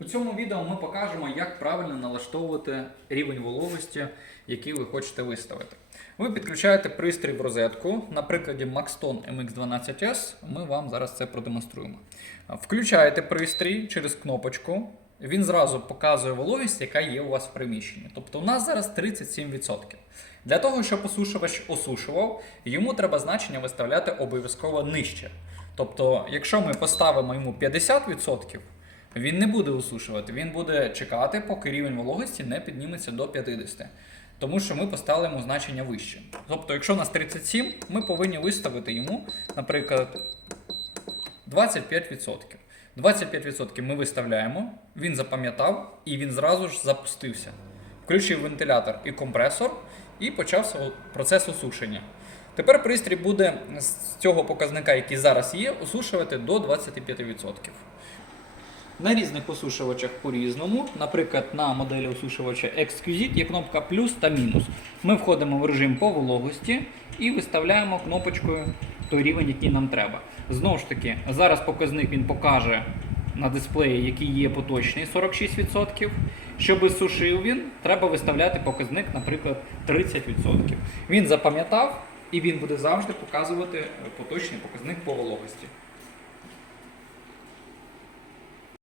У цьому відео ми покажемо, як правильно налаштовувати рівень вологості, який ви хочете виставити. Ви підключаєте пристрій в розетку. На прикладі Maxton MX12S ми вам зараз це продемонструємо. Включаєте пристрій через кнопочку. Він зразу показує вологість, яка є у вас в приміщенні. Тобто у нас зараз 37%. Для того, щоб осушувач осушував, йому треба значення виставляти обов'язково нижче. Тобто, якщо ми поставимо йому 50%, він не буде осушувати, він буде чекати, поки рівень вологості не підніметься до 50%. Тому що ми поставили йому значення вище. Тобто, якщо у нас 37, ми повинні виставити йому, наприклад, 25%. 25% ми виставляємо, він запам'ятав і він зразу ж запустився. Включив вентилятор і компресор, і почався процес осушення. Тепер пристрій буде з цього показника, який зараз є, осушувати до 25%. На різних осушувачах по-різному. Наприклад, на моделі осушувача Exquisite є кнопка плюс та мінус. Ми входимо в режим по вологості і виставляємо кнопочкою той рівень, який нам треба. Знову ж таки, зараз показник він покаже на дисплеї, який є поточний 46%. Щоб сушив він, треба виставляти показник, наприклад, 30%. Він запам'ятав і він буде завжди показувати поточний показник по вологості.